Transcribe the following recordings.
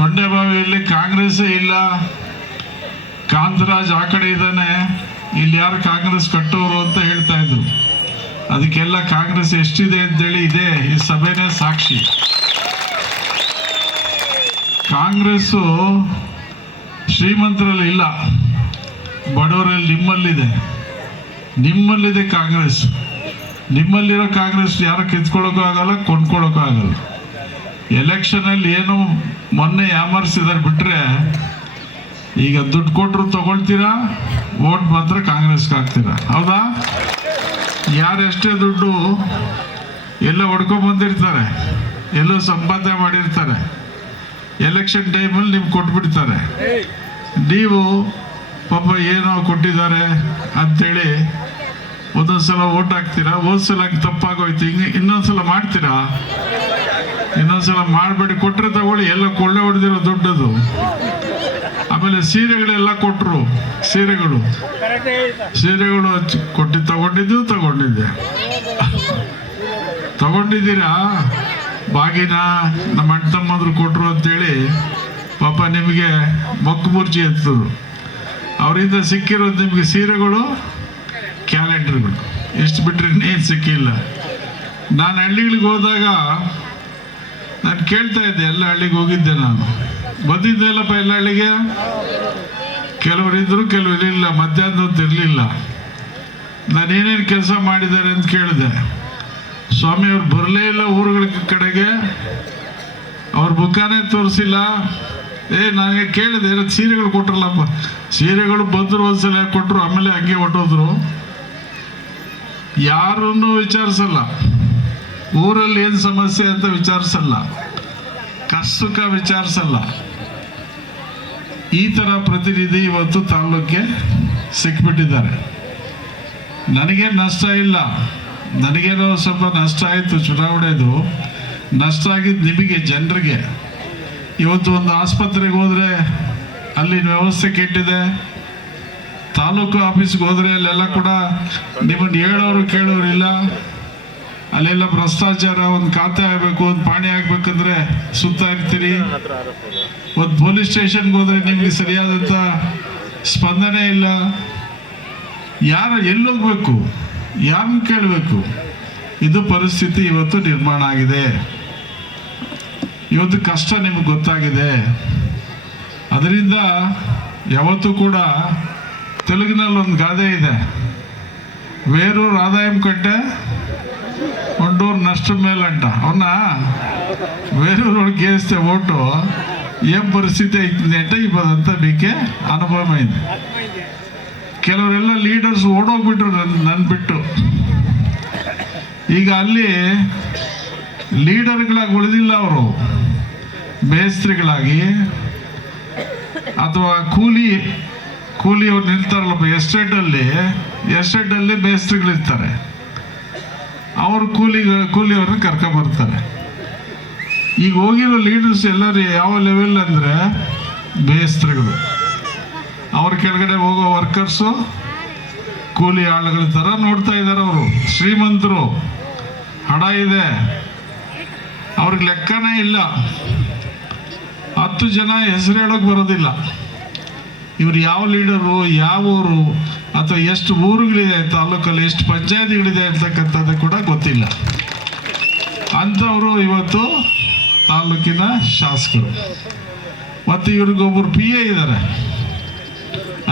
ತೊಂಡೆಬಾವಿಯಲ್ಲಿ ಕಾಂಗ್ರೆಸ್ಸೇ ಇಲ್ಲ. ಕಾಂತರಾಜ್ ಆ ಕಡೆ ಇದ್ದಾನೆ. ಇಲ್ಲಿ ಯಾರು ಕಾಂಗ್ರೆಸ್ ಕಟ್ಟೋರು ಅಂತ ಹೇಳ್ತಾ ಇದ್ರು. ಅದಕ್ಕೆಲ್ಲ ಕಾಂಗ್ರೆಸ್ ಎಷ್ಟಿದೆ ಅಂತೇಳಿ ಇದೆ. ಈ ಸಭೆನೇ ಸಾಕ್ಷಿ. ಕಾಂಗ್ರೆಸ್ಸು ಶ್ರೀಮಂತರಲ್ಲಿ ಇಲ್ಲ. ಬಡವರಲ್ಲಿ ನಿಮ್ಮಲ್ಲಿದೆ. ನಿಮ್ಮಲ್ಲಿದೆ ಕಾಂಗ್ರೆಸ್. ನಿಮ್ಮಲ್ಲಿರೋ ಕಾಂಗ್ರೆಸ್ ಯಾರು ಕಿತ್ಕೊಳ್ಳೋಕ್ಕೂ ಆಗಲ್ಲ, ಕೊಂಡ್ಕೊಳ್ಳೋಕ್ಕೂ ಆಗಲ್ಲ. ಎಲೆಕ್ಷನಲ್ಲಿ ಏನು ಮೊನ್ನೆ ಯಾಮರ್ಸಿದಾರೆ ಬಿಟ್ರೆ ಈಗ ದುಡ್ಡು ಕೊಟ್ಟರು ತಗೊಳ್ತೀರಾ? ವೋಟ್ ಮಾತ್ರ ಕಾಂಗ್ರೆಸ್ಗೆ ಹಾಕ್ತೀರಾ? ಹೌದಾ? ಯಾರು ಎಷ್ಟೇ ದುಡ್ಡು ಎಲ್ಲ ಬಂದಿರ್ತಾರೆ. ಎಲ್ಲೋ ಸಂಪಾದನೆ ಮಾಡಿರ್ತಾರೆ. ಎಲೆಕ್ಷನ್ ಟೈಮಲ್ಲಿ ನಿಮ್ಗೆ ಕೊಟ್ಬಿಡ್ತಾರೆ. ನೀವು ಪಾಪ ಏನೋ ಕೊಟ್ಟಿದ್ದಾರೆ ಅಂತೇಳಿ ಒಂದೊಂದ್ಸಲ ಓಟ್ ಹಾಕ್ತೀರಾ? ಹೋದ್ಸಲ ತಪ್ಪಾಗೋಯ್ತು. ಹಿಂಗೆ ಇನ್ನೊಂದ್ಸಲ ಮಾಡ್ತೀರಾ? ಇನ್ನೊಂದ್ಸಲ ಮಾಡಬೇಡಿ. ಕೊಟ್ಟರೆ ತಗೊಳ್ಳಿ. ಎಲ್ಲ ಕೊಳ್ಳೆ ಹೊಡೆದಿರೋ ದುಡ್ಡದು. ಆಮೇಲೆ ಸೀರೆಗಳೆಲ್ಲ ಕೊಟ್ಟರು ಸೀರೆಗಳು. ಸೀರೆಗಳು ಹಚ್ಚಿ- ಕೊಟ್ಟಿ ತಗೊಂಡಿದ್ದು ತಗೊಂಡಿದ್ದೆ. ತಗೊಂಡಿದ್ದೀರಾ? ಬಾಗಿನ ನಮ್ಮ ಅಣ್ಣ ತಮ್ಮಂದ್ರು ಕೊಟ್ಟರು ಅಂತೇಳಿ ಪಾಪ ನಿಮಗೆ ಮೊಕ್ಕು ಮುರ್ಜಿ ಎತ್ತರು ಅವರಿಂದ ಸಿಕ್ಕಿರೋದು ನಿಮಗೆ ಸೀರೆಗಳು, ಕ್ಯಾಲೆಂಡರ್ಗಳು. ಎಷ್ಟು ಬಿಟ್ಟರೆ ಇನ್ನೇನು ಸಿಕ್ಕಿಲ್ಲ. ನಾನು ಹಳ್ಳಿಗಳಿಗೆ ಹೋದಾಗ ನಾನು ಕೇಳ್ತಾ ಇದ್ದೆ, ಎಲ್ಲ ಹಳ್ಳಿಗೆ ಹೋಗಿದ್ದೆ ನಾನು. ಬಂದಿದ್ದೆ ಇಲ್ಲಪ್ಪ ಎಲ್ಲ ಹಳ್ಳಿಗೆ? ಕೆಲವರು ಇದ್ರು, ಕೆಲವರು ಇಲ್ಲ ಮಧ್ಯಾಹ್ನ ಇರಲಿಲ್ಲ. ನಾನು ಏನೇನು ಕೆಲಸ ಮಾಡಿದ್ದಾರೆ ಅಂತ ಕೇಳಿದೆ. ಸ್ವಾಮಿ ಅವ್ರು ಬರಲೇ ಇಲ್ಲ ಊರುಗಳ ಕಡೆಗೆ. ಅವ್ರ ಮುಖಾನೇ ತೋರಿಸಿಲ್ಲ. ಏ ನನಗೆ ಕೇಳಿದೆ, ಏನೋ ಸೀರೆಗಳು ಕೊಟ್ರಲ್ಲಪ್ಪ. ಸೀರೆಗಳು ಬಂದರು ಒಂದ್ಸಲ ಕೊಟ್ಟರು ಆಮೇಲೆ ಹಂಗೆ ಹೊಟ್ಟೋದ್ರು ಯಾರನ್ನು ವಿಚಾರಿಸಲ್ಲ. ಊರಲ್ಲಿ ಏನು ಸಮಸ್ಯೆ ಅಂತ ವಿಚಾರಿಸಲ್ಲ. ಕಸುಕ ವಿಚಾರಿಸಲ್ಲ. ಈ ಥರ ಪ್ರತಿನಿಧಿ ಇವತ್ತು ತಾಲೂಕಿಗೆ ಸಿಕ್ಬಿಟ್ಟಿದ್ದಾರೆ. ನನಗೆ ನಷ್ಟ ಇಲ್ಲ. ನನಗೇನೋ ಸ್ವಲ್ಪ ನಷ್ಟ ಆಯಿತು ಚುನಾವಣೆದು ನಷ್ಟ ಆಗಿದ್ದು ನಿಮಗೆ ಜನರಿಗೆ. ಇವತ್ತು ಒಂದು ಆಸ್ಪತ್ರೆಗೆ ಹೋದರೆ ಅಲ್ಲಿನ ವ್ಯವಸ್ಥೆ ಕೆಟ್ಟಿದೆ. ತಾಲೂಕು ಆಫೀಸ್ಗೆ ಹೋದರೆ ಅಲ್ಲೆಲ್ಲ ಕೂಡ ನಿಮ್ಮನ್ನು ಹೇಳೋರು ಕೇಳೋರಿಲ್ಲ ಅಲ್ಲೆಲ್ಲ ಭ್ರಷ್ಟಾಚಾರ ಒಂದು ಖಾತೆ ಆಗ್ಬೇಕು ಒಂದು ಪಾಣಿ ಆಗ್ಬೇಕಂದ್ರೆ ಸುತ್ತಾಗ್ತೀರಿ ಒಂದು ಪೊಲೀಸ್ ಸ್ಟೇಷನ್ಗೆ ಹೋದ್ರೆ ನಿಮ್ಗೆ ಸರಿಯಾದಂತ ಸ್ಪಂದನೆ ಇಲ್ಲ. ಯಾರ ಎಲ್ಲೋಗ್ಬೇಕು? ಯಾರನ್ನ ಕೇಳಬೇಕು? ಇದು ಪರಿಸ್ಥಿತಿ ಇವತ್ತು ನಿರ್ಮಾಣ ಆಗಿದೆ. ಇವತ್ತು ಕಷ್ಟ ನಿಮ್ಗೆ ಗೊತ್ತಾಗಿದೆ. ಅದರಿಂದ ಯಾವತ್ತೂ ಕೂಡ ತೆಲುಗಿನಲ್ಲಿ ಒಂದು ಗಾದೆ ಇದೆ. ವೇರೂರು ಆದಾಯಂ ಕಟ್ಟೆ ఒంటూరు ನಷ್ಟ ಮೇಲಂಟ. అవునా ಬೇರೆಯವ್ರೊಳಗೆ వాళ్ళకి ಓಟು, ಏನ್ ಪರಿಸ್ಥಿತಿ పరిస్థితి ಅಂತ అంటే ಅಂತ అదంతా ಅನುಭವ ಇದೆ ಕೆಲವರೆಲ್ಲ ಲೀಡರ್ಸ್ ಓಡೋಗ್ಬಿಟ್ರು ನನ್ನ ನನ್ನ ಬಿಟ್ಟು. ಈಗ ಅಲ್ಲಿ ಲೀಡರ್ಗಳಾಗಿ ಉಳಿದಿಲ್ಲ ಅವರು. ಮೇಸ್ತ್ರಿಗಳಾಗಿ ಅಥವಾ ಕೂಲಿ ಕೂಲಿ ಅವ್ರು ನಿಲ್ತಾರಲ್ಲಪ್ಪ ಎಸ್ಟೇಟಲ್ಲಿ ಎಸ್ಟೇಟಲ್ಲಿ ಮೇಸ್ತ್ರಿಗಳಿರ್ತಾರೆ. ಅವ್ರು ಕೂಲಿಗಳು ಕೂಲಿಯವ್ರನ್ನ ಕರ್ಕೊಂಬರ್ತಾರೆ ಈಗ ಹೋಗಿರೋ ಲೀಡರ್ಸ್ ಎಲ್ಲರೂ ಯಾವ ಲೆವೆಲ್ ಅಂದರೆ ಬೇಸ್ತ್ರಗಳು. ಅವ್ರ ಕೆಳಗಡೆ ಹೋಗೋ ವರ್ಕರ್ಸು ಕೂಲಿ ಆಳುಗಳ ಥರ ನೋಡ್ತಾ ಇದ್ದಾರೆ ಅವರು. ಶ್ರೀಮಂತರು, ಹಣ ಇದೆ. ಅವ್ರಿಗೆ ಲೆಕ್ಕನೇ ಇಲ್ಲ. ಹತ್ತು ಜನ ಹೆಸರು ಹೇಳೋಕೆ ಬರೋದಿಲ್ಲ. ಇವ್ರು ಯಾವ ಲೀಡರು ಯಾವ ಊರು ಅಥವಾ ಎಷ್ಟು ಊರುಗಳಿದೆ ತಾಲೂಕಲ್ಲಿ ಎಷ್ಟು ಪಂಚಾಯತಿಗಳಿದೆ ಅಂತಕ್ಕಂಥದ್ದು ಕೂಡ ಗೊತ್ತಿಲ್ಲ. ಅಂಥವರು ಇವತ್ತು ತಾಲೂಕಿನ ಶಾಸಕರು. ಮತ್ತು ಇವ್ರಿಗೊಬ್ಬರು ಪಿ ಎ ಇದ್ದಾರೆ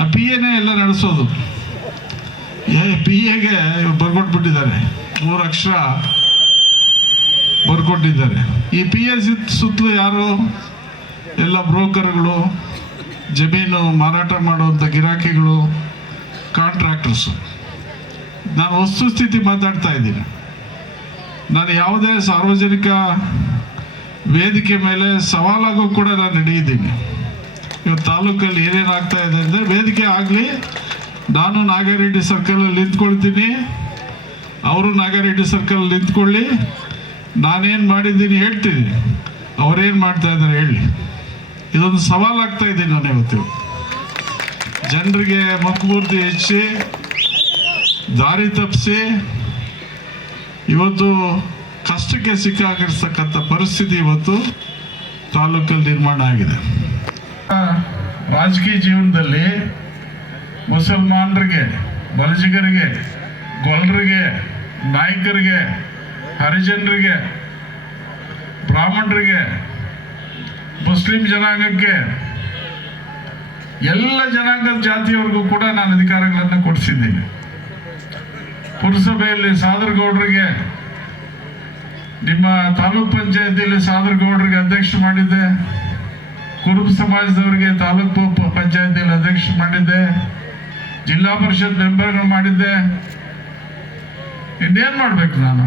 ಆ ಪಿ ಎನೇ ಎಲ್ಲ ನಡೆಸೋದು. ಏ ಪಿ ಎಗೆ ಬರ್ಕೊಟ್ಬಿಟ್ಟಿದ್ದಾರೆ. ಮೂರು ಅಕ್ಷರ ಬರ್ಕೊಟ್ಟಿದ್ದಾರೆ. ಈ ಪಿ ಎ ಸುತ್ತಲೂ ಯಾರು? ಎಲ್ಲ ಬ್ರೋಕರ್ಗಳು, ಜಮೀನು ಮಾರಾಟ ಮಾಡುವಂಥ ಗಿರಾಕಿಗಳು ಕಾಂಟ್ರಾಕ್ಟರ್ಸು ನಾನು ವಸ್ತುಸ್ಥಿತಿ ಮಾತಾಡ್ತಾ ಇದ್ದೀನಿ. ನಾನು ಯಾವುದೇ ಸಾರ್ವಜನಿಕ ವೇದಿಕೆ ಮೇಲೆ ಸವಾಲಾಗೂ ಕೂಡ ನಾನು ನಡೆಯಿದ್ದೀನಿ ಇವತ್ತು ತಾಲೂಕಲ್ಲಿ ಏನೇನು ಆಗ್ತಾ ಇದೆ ಅಂದರೆ ವೇದಿಕೆ ಆಗಲಿ, ನಾನು ನಾಗಾರೆಡ್ಡಿ ಸರ್ಕಲಲ್ಲಿ ನಿಂತ್ಕೊಳ್ತೀನಿ. ಅವರು ನಾಗಾರೆಡ್ಡಿ ಸರ್ಕಲ್ ನಿಂತ್ಕೊಳ್ಳಿ. ನಾನೇನು ಮಾಡಿದ್ದೀನಿ ಹೇಳ್ತೀನಿ. ಅವರೇನು ಮಾಡ್ತಾ ಇದ್ದಾರೆ ಹೇಳಿ. ಇದೊಂದು ಸವಾಲಾಗ್ತಾ ಇದ್ದೀನಿ ನಾನು ಇವತ್ತು. ಜನರಿಗೆ ಮಕ್ಕಮೂರ್ತಿ ಹೆಚ್ಚಿ, ದಾರಿ ತಪ್ಪಿಸಿ, ಇವತ್ತು ಕಷ್ಟಕ್ಕೆ ಸಿಕ್ಕಾಗಿರ್ತಕ್ಕಂಥ ಪರಿಸ್ಥಿತಿ ಇವತ್ತು ತಾಲೂಕಲ್ಲಿ ನಿರ್ಮಾಣ ಆಗಿದೆ. ರಾಜಕೀಯ ಜೀವನದಲ್ಲಿ ಮುಸಲ್ಮಾನರಿಗೆ, ಬಲಜಿಗರಿಗೆ ಗೊಲ್ಲರಿಗೆ ನಾಯಕರಿಗೆ, ಹರಿಜನರಿಗೆ, ಬ್ರಾಹ್ಮಣರಿಗೆ, ಮುಸ್ಲಿಂ ಜನಾಂಗಕ್ಕೆ ಎಲ್ಲ ಜನಾಂಗದ ಜಾತಿಯವರಿಗೂ ಕೂಡ ನಾನು ಅಧಿಕಾರಗಳನ್ನು ಕೊಡಿಸಿದ್ದೀನಿ. ಪುರಸಭೆಯಲ್ಲಿ ಸಾದರಗೌಡರಿಗೆ, ನಿಮ್ಮ ತಾಲೂಕ್ ಪಂಚಾಯತಿಯಲ್ಲಿ ಸಾದರಗೌಡರಿಗೆ ಅಧ್ಯಕ್ಷ ಮಾಡಿದ್ದೆ. ಕುರುಬ ಸಮಾಜದವರಿಗೆ ತಾಲೂಕು ಪಂಚಾಯತಿಯಲ್ಲಿ ಅಧ್ಯಕ್ಷ ಮಾಡಿದ್ದೆ. ಜಿಲ್ಲಾ ಪರಿಷತ್ ಮೆಂಬರ್ ಮಾಡಿದ್ದೆ. ಇನ್ನೇನು ಮಾಡ್ಬೇಕು ನಾನು?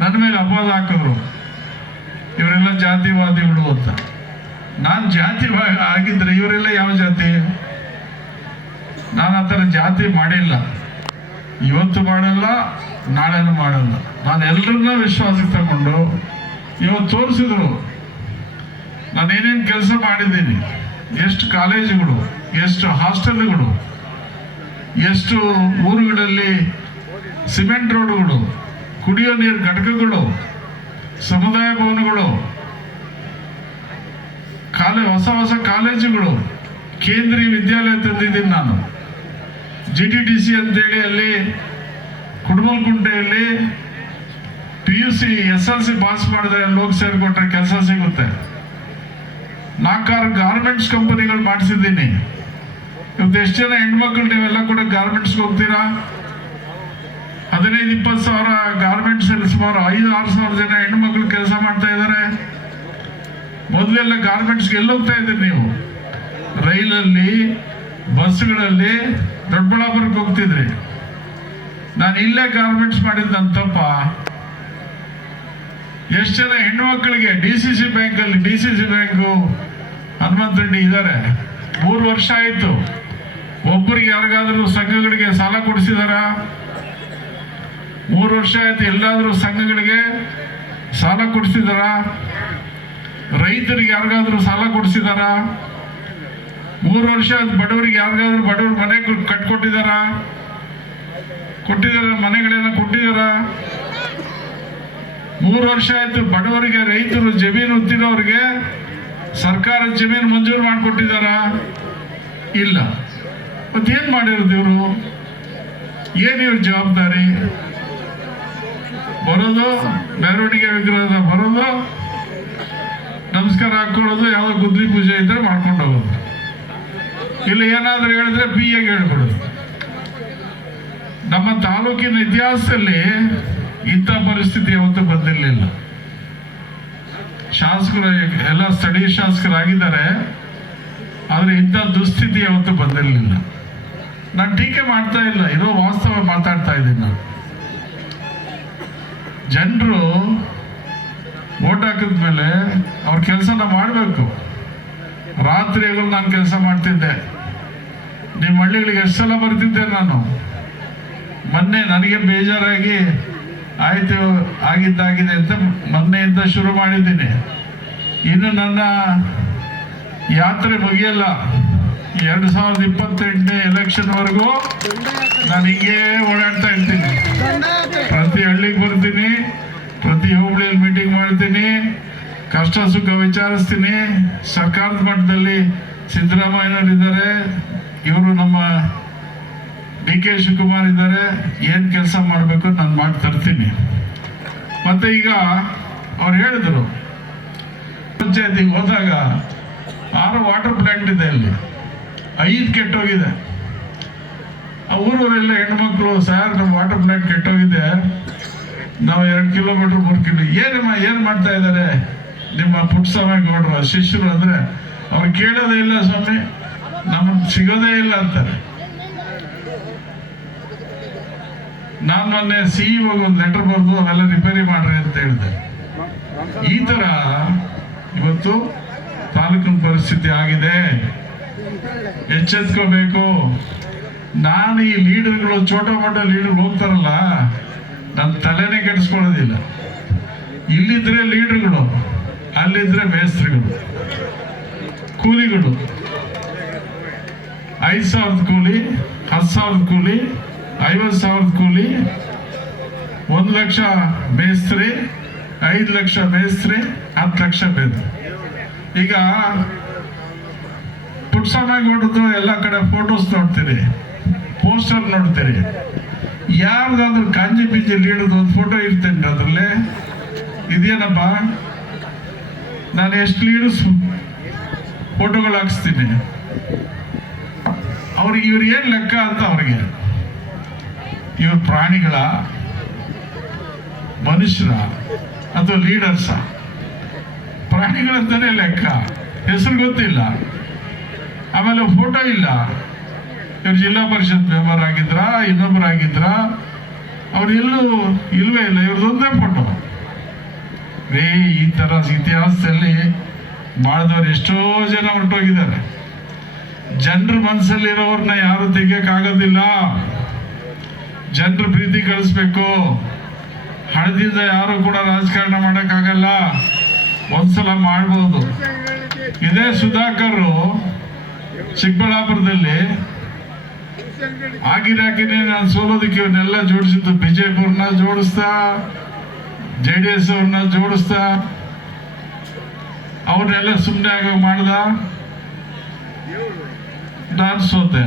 ನನ್ನ ಮೇಲೆ ಅಪವಾದ ಹಾಕಿದ್ರು. ಇವರೆಲ್ಲ ಜಾತಿವಾದಿಗಳು ಅಂತ. ನಾನು ಜಾತಿ ಆಗಿದ್ರೆ ಇವರೆಲ್ಲ ಯಾವ ಜಾತಿ? ನಾನು ಆ ಥರ ಜಾತಿ ಮಾಡಿಲ್ಲ. ಇವತ್ತು ಮಾಡಲ್ಲ, ನಾಳೆನೂ ಮಾಡಲ್ಲ. ನಾನು ಎಲ್ಲರನ್ನ ವಿಶ್ವಾಸಕ್ಕೆ ತಗೊಂಡು ಇವತ್ತು ತೋರಿಸಿದ್ರು. ನಾನು ಏನೇನು ಕೆಲಸ ಮಾಡಿದ್ದೀನಿ, ಎಷ್ಟು ಕಾಲೇಜುಗಳು, ಎಷ್ಟು ಹಾಸ್ಟೆಲ್ಗಳು, ಎಷ್ಟು ಊರುಗಳಲ್ಲಿ ಸಿಮೆಂಟ್ ರೋಡ್ಗಳು, ಕುಡಿಯೋ ನೀರು ಘಟಕಗಳು, ಸಮುದಾಯ ಭವನಗಳು ಕಾಲೇ ಹೊಸ ಹೊಸ ಕಾಲೇಜುಗಳು ಕೇಂದ್ರೀಯ ವಿದ್ಯಾಲಯ ತಂದಿದ್ದೀನಿ ನಾನು. ಜಿ ಟಿ ಟಿ ಸಿ ಅಂತೇಳಿ ಅಲ್ಲಿ ಕುಡುಮಲ್ಕುಂಟೆಯಲ್ಲಿ P U C S L C pass ಮಾಡಿದ್ರೆ ಹೋಗಿ ಸೇರಿಕೊಟ್ರೆ ಕೆಲಸ ಸಿಗುತ್ತೆ. ನಾಲ್ಕಾರು ಗಾರ್ಮೆಂಟ್ಸ್ ಕಂಪನಿಗಳು ಮಾಡಿಸಿದ್ದೀನಿ. ಇವತ್ತು ಎಷ್ಟು ಜನ ಹೆಣ್ಮಕ್ಳು ನೀವೆಲ್ಲ ಕೂಡ ಗಾರ್ಮೆಂಟ್ಸ್ಗೆ ಹೋಗ್ತೀರಾ? ಹದಿನೈದು, ಇಪ್ಪತ್ತು ಸಾವಿರ ಗಾರ್ಮೆಂಟ್ಸ್ ಅಲ್ಲಿ ಸುಮಾರು ಐದು, ಆರು ಸಾವಿರ ಜನ ಹೆಣ್ಮಕ್ಳು ಕೆಲಸ ಮಾಡ್ತಾ ಇದ್ದಾರೆ. ಮೊದಲೆಲ್ಲ ಗಾರ್ಮೆಂಟ್ಸ್ಗೆ ಎಲ್ಲೋಗ್ತಾ ಇದ್ದೀರಿ ನೀವು. ರೈಲಲ್ಲಿ, ಬಸ್ಗಳಲ್ಲಿ ದೊಡ್ಡಬಳ್ಳಾಪುರಕ್ಕೆ ಹೋಗ್ತಿದ್ರಿ. ನಾನು ಇಲ್ಲೇ ಗಾರ್ಮೆಂಟ್ಸ್ ಮಾಡಿದ್ದು ನನ್ನ ತಪ್ಪ. ಎಷ್ಟು ಜನ ಹೆಣ್ಮಕ್ಳಿಗೆ ಡಿ ಸಿ ಸಿ ಬ್ಯಾಂಕಲ್ಲಿ D C C bank Hanumantha Reddy ಇದ್ದಾರೆ. ಮೂರು ವರ್ಷ ಆಯಿತು. ಒಬ್ಬರಿಗೆ ಯಾರಿಗಾದರೂ ಸಂಘಗಳಿಗೆ ಸಾಲ ಕೊಡಿಸಿದಾರ? ಮೂರು ವರ್ಷ ಆಯ್ತು, ಎಲ್ಲಾದ್ರೂ ಸಂಘಗಳಿಗೆ ಸಾಲ ಕೊಡಿಸಿದಾರ? ರೈತರಿಗೆ ಯಾರಿಗಾದ್ರೂ ಸಾಲ ಕೊಡಿಸಿದಾರ? ಮೂರು ವರ್ಷ ಬಡವರಿಗೆ ಯಾರಿಗಾದ್ರೂ ಬಡವ್ರ ಮನೆ ಕಟ್ಕೊಟ್ಟಿದಾರ? ಕೊಟ್ಟಿದಾರ, ಮನೆಗಳನ್ನ ಕೊಟ್ಟಿದಾರ? ಮೂರು ವರ್ಷ ಆಯ್ತು ಬಡವರಿಗೆ, ರೈತರು ಜಮೀನು ಉತ್ತಿರೋರಿಗೆ ಸರ್ಕಾರ ಜಮೀನು ಮಂಜೂರು ಮಾಡಿಕೊಟ್ಟಿದಾರ? ಇಲ್ಲ. ಮತ್ತೇನು ಮಾಡಿರೋದು ಇವರು? ಏನು ಇವ್ರ ಜವಾಬ್ದಾರಿ? ಬರೋದು, ಮೆರವಣಿಗೆ ವಿಗ್ರಹದ ಬರೋದು? ನಮಸ್ಕಾರ ಹಾಕೊಳ್ಳೋದು ಯಾವ್ದೋ ಗುದ್ಲಿ ಪೂಜೆ ಇದ್ರೆ ಮಾಡ್ಕೊಂಡು ಹೋಗೋದು. ಇಲ್ಲಿ ಏನಾದ್ರೂ ಹೇಳಿದ್ರೆ ಬಿ ಎಗೆ ಹೇಳ್ಬಿಡೋದು. ನಮ್ಮ ತಾಲೂಕಿನ ಇತಿಹಾಸದಲ್ಲಿ ಇಂಥ ಪರಿಸ್ಥಿತಿ ಯಾವತ್ತೂ ಬಂದಿರಲಿಲ್ಲ. ಶಾಸಕರು, ಎಲ್ಲ ಸ್ಥಳೀಯ ಶಾಸಕರಾಗಿದ್ದಾರೆ ಆದರೆ ಇಂಥ ದುಸ್ಥಿತಿ ಯಾವತ್ತೂ ಬಂದಿರಲಿಲ್ಲ. ನಾನು ಟೀಕೆ ಮಾಡ್ತಾ ಇಲ್ಲ, ಇರೋ ವಾಸ್ತವ ಮಾತಾಡ್ತಾ ಇದ್ದೀನಿ ನಾನು. ಜನರು ಓಟ್ ಹಾಕಿದ್ಮೇಲೆ ಅವ್ರ ಕೆಲಸನ ಮಾಡಬೇಕು. ರಾತ್ರಿ ಹಗಲು ನಾನು ಕೆಲಸ ಮಾಡ್ತಿದ್ದೆ. ನಿಮ್ಮ ಹಳ್ಳಿಗಳಿಗೆ ಎಷ್ಟು ಸಲ ಬರ್ತಿದ್ದೆ ನಾನು? ಮೊನ್ನೆ ನನಗೆ ಬೇಜಾರಾಗಿ ಆಯ್ತು ಆಗಿದ್ದಾಗಿದೆ ಅಂತ ಮೊನ್ನೆಯಿಂದ ಶುರು ಮಾಡಿದ್ದೀನಿ. ಇನ್ನು ನನ್ನ ಯಾತ್ರೆ ಮುಗಿಯಲ್ಲ. ಎರಡು ಸಾವಿರದ ಇಪ್ಪತ್ತೆಂಟನೇ ಎಲೆಕ್ಷನ್ವರೆಗೂ ನಾನು ಹಿಂಗೇ ಓಡಾಡ್ತಾ ಇರ್ತೀನಿ. ಪ್ರತಿ ಹಳ್ಳಿಗೆ ಬರ್ತೀನಿ. ಹೋಬಳಿಯಲ್ಲಿ ಮೀಟಿಂಗ್ ಮಾಡ್ತೀನಿ ಕಷ್ಟ ಸುಖ ವಿಚಾರಿಸ್ತೀನಿ. ಸರ್ಕಾರದ ಮಟ್ಟದಲ್ಲಿ ಸಿದ್ದರಾಮಯ್ಯನವರಿದ್ದಾರೆ ಇವರು ನಮ್ಮ ಡಿ ಕೆ ಶಿವಕುಮಾರ್ ಇದ್ದಾರೆ. ಏನು ಕೆಲಸ ಮಾಡಬೇಕು ನಾನು ಮಾಡಿ ತರ್ತೀನಿ. ಮತ್ತೆ ಈಗ ಅವ್ರು ಹೇಳಿದರು, ಪಂಚಾಯತಿಗೆ ಹೋದಾಗ ಆರು ವಾಟರ್ ಪ್ಲಾಂಟ್ ಇದೆ ಅಲ್ಲಿ. ಐದು ಕೆಟ್ಟೋಗಿದೆ. ಊರವರೆಲ್ಲ ಹೆಣ್ಮಕ್ಳು ಸರ್ ನಮ್ಮ ವಾಟರ್ ಪ್ಲಾಂಟ್ ಕೆಟ್ಟೋಗಿದೆ. ನಾವು ಎರಡು ಕಿಲೋಮೀಟರ್ ಮೂರು ಕಿಲೋ ಏನಮ್ಮ, ಏನು ಮಾಡ್ತಾ ಇದ್ದಾರೆ? ನಿಮ್ಮ ಪುಟ್ಟಸ್ವಾಮಿಗೌಡರು ಶಿಷ್ಯರು ಅಂದರೆ ಅವ್ರು ಕೇಳೋದೇ ಇಲ್ಲ ಸ್ವಾಮಿ, ನಮಗೆ ಸಿಗೋದೇ ಇಲ್ಲ ಅಂತಾರೆ. ನಾನು ಮೊನ್ನೆ ಸಿ ಒಂದು ಲೆಟರ್ ಬರೆದು ಅವೆಲ್ಲ ರಿಪೇರಿ ಮಾಡ್ರಿ ಅಂತ ಹೇಳಿದೆ. ಈ ಥರ ಇವತ್ತು ತಾಲೂಕಿನ ಪರಿಸ್ಥಿತಿ ಆಗಿದೆ. ಎಚ್ಚೆತ್ಕೋಬೇಕು. ನಾನು ಈ ಲೀಡರ್ಗಳು ಚೋಟ ಮೋಟ ಲೀಡರ್ ಹೋಗ್ತಾರಲ್ಲ ಇಲ್ಲಿದ್ರೆ ಲೀಡರ್ಗಳು, ಅಲ್ಲಿದ್ರೆ ಮೇಸ್ತ್ರಿಗಳು, ಕೂಲಿಗಳು. ಐದು ಸಾವಿರದ ಕೂಲಿ, ಹತ್ತು ಸಾವಿರದ ಕೂಲಿ, ಐವತ್ತು ಸಾವಿರದ ಕೂಲಿ, ಒಂದು ಲಕ್ಷ ಮೇಸ್ತ್ರಿ, ಐದು ಲಕ್ಷ ಮೇಸ್ತ್ರಿ, ಹತ್ತು ಲಕ್ಷ ಬೇದು ಈಗ ಪುಟ್ಸಮೇಗೌಡದ್ದು ಎಲ್ಲ ಕಡೆ ಫೋಟೋಸ್ ನೋಡ್ತೀರಿ, ಪೋಸ್ಟರ್ ನೋಡ್ತೀರಿ. ಯಾರ್ದಾದ್ರೂ ಕಾಂಜಿ ಪಿಂಜಿ ಲೀಡರ್ದು ಒಂದು ಫೋಟೋ ಇರ್ತೇನೆ ಅದ್ರಲ್ಲಿ. ಇದೇನಪ್ಪ? ನಾನು ಎಷ್ಟು ಲೀಡರ್ಸ್ ಫೋಟೋಗಳು ಹಾಕಿಸ್ತೀನಿ. ಅವ್ರಿಗೆ ಇವ್ರು ಏನು ಲೆಕ್ಕ ಅಂತ ಅವ್ರಿಗೆ? ಇವ್ರ ಪ್ರಾಣಿಗಳ, ಮನುಷ್ಯರ ಅಥವಾ ಲೀಡರ್ಸ ಪ್ರಾಣಿಗಳಂತಾನೆ ಲೆಕ್ಕ. ಹೆಸರು ಗೊತ್ತಿಲ್ಲ. ಆಮೇಲೆ ಫೋಟೋ ಇಲ್ಲ. ಇವ್ರು ಜಿಲ್ಲಾ ಪರಿಷತ್ ಮೆಂಬರ್ ಆಗಿದ್ರ ಇನ್ನೊಬ್ಬರಾಗಿದ್ರ ಅವ್ರು ಎಲ್ಲೂ ಇಲ್ವೇ ಇಲ್ಲ. ಇವ್ರದ್ದೊಂದೇ ಫೋಟೋ ರೇ ಈ ಥರ ಇತಿಹಾಸದಲ್ಲಿ ಮಾಡಿದವ್ರು ಎಷ್ಟೋ ಜನ ಹೊರಟೋಗಿದ್ದಾರೆ ಜನರ ಮನಸ್ಸಲ್ಲಿರೋರ್ನ ಯಾರು ತೆಗಿಯಕ್ಕಾಗೋದಿಲ್ಲ. ಜನರ ಪ್ರೀತಿ ಕಳಿಸ್ಬೇಕು. ಹಣದಿಂದ ಯಾರು ಕೂಡ ರಾಜಕಾರಣ ಮಾಡೋಕ್ಕಾಗಲ್ಲ. ಒಂದ್ಸಲ ಮಾಡ್ಬೋದು. ಇದೇ ಸುಧಾಕರ್ ಚಿಕ್ಕಬಳ್ಳಾಪುರದಲ್ಲಿ ಆಗಿರಾಕಿನೇ ನಾನು ಸೋಲೋದಕ್ಕೆ ಇವನ್ನೆಲ್ಲ ಜೋಡಿಸಿದ್ದು. ಬಿಜೆಪಿಯವ್ರನ್ನ ಜೋಡಿಸ್ತಾ ಜೆ ಡಿ ಎಸ್ ಅವ್ರನ್ನ ಜೋಡಿಸ್ತಾ ಅವ್ರನ್ನೆಲ್ಲ ಸುಮ್ಮನೆ ಆಗಿ ಮಾಡ್ದ? ನಾನು ಸೋತೆ.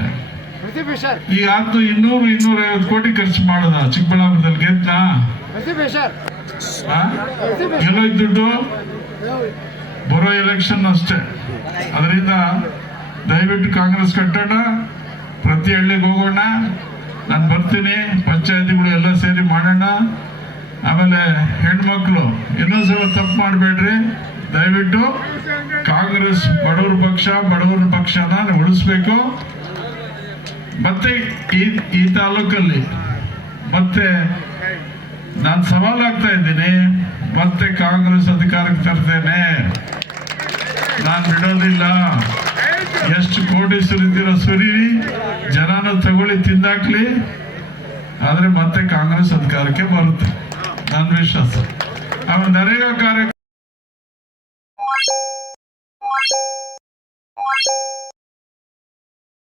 ಈಗ ಆತು ಇನ್ನೂರು ಇನ್ನೂರ ಐವತ್ತು ಕೋಟಿ ಖರ್ಚು ಮಾಡದ ಚಿಕ್ಕಬಳ್ಳಾಪುರದಲ್ಲಿ ಗೆದ್ನಾ? ಗೆಲ್ಲೋಯ್ತು ದುಡ್ಡು? ಬರೋ ಎಲೆಕ್ಷನ್ ಅಷ್ಟೇ. ಅದರಿಂದ ದಯವಿಟ್ಟು ಕಾಂಗ್ರೆಸ್ ಕಟ್ಟೋಣ ಪ್ರತಿ ಹಳ್ಳಿಗೆ ಹೋಗೋಣ. ನಾನು ಬರ್ತೀನಿ ಪಂಚಾಯತಿಗಳು ಎಲ್ಲ ಸೇರಿ ಮಾಡೋಣ. ಆಮೇಲೆ ಹೆಣ್ಮಕ್ಳು, ಇನ್ನೊಂದ್ಸಲ ತಪ್ಪು ಮಾಡಬೇಡ್ರಿ. ದಯವಿಟ್ಟು ಕಾಂಗ್ರೆಸ್ ಬಡವ್ರ ಪಕ್ಷ, ಬಡವ್ರ ಪಕ್ಷನ ಉಳಿಸ್ಬೇಕು. ಮತ್ತೆ ಈ ಈ ತಾಲೂಕಲ್ಲಿ ಮತ್ತೆ ನಾನು ಸವಾಲಾಗ್ತಾ ಇದ್ದೀನಿ. ಮತ್ತೆ ಕಾಂಗ್ರೆಸ್ ಅಧಿಕಾರಕ್ಕೆ ತರ್ತೇನೆ. ನಾನು ಬಿಡೋದಿಲ್ಲ. ಎಷ್ಟು ಕೋಟಿ ಸುರಿದಿರೋ ಸುರಿರಿ ಜನನ ತಗೊಳ್ಳಿ, ತಿಂದಾಕ್ಲಿ. ಆದರೆ ಮತ್ತೆ ಕಾಂಗ್ರೆಸ್ ಅಧಿಕಾರಕ್ಕೆ ಬರುತ್ತೆ. ನನ್ನ ವಿಶ್ವಾಸ ಆಮೇಲೆ ನರೇಗಾ ಕಾರ್ಯ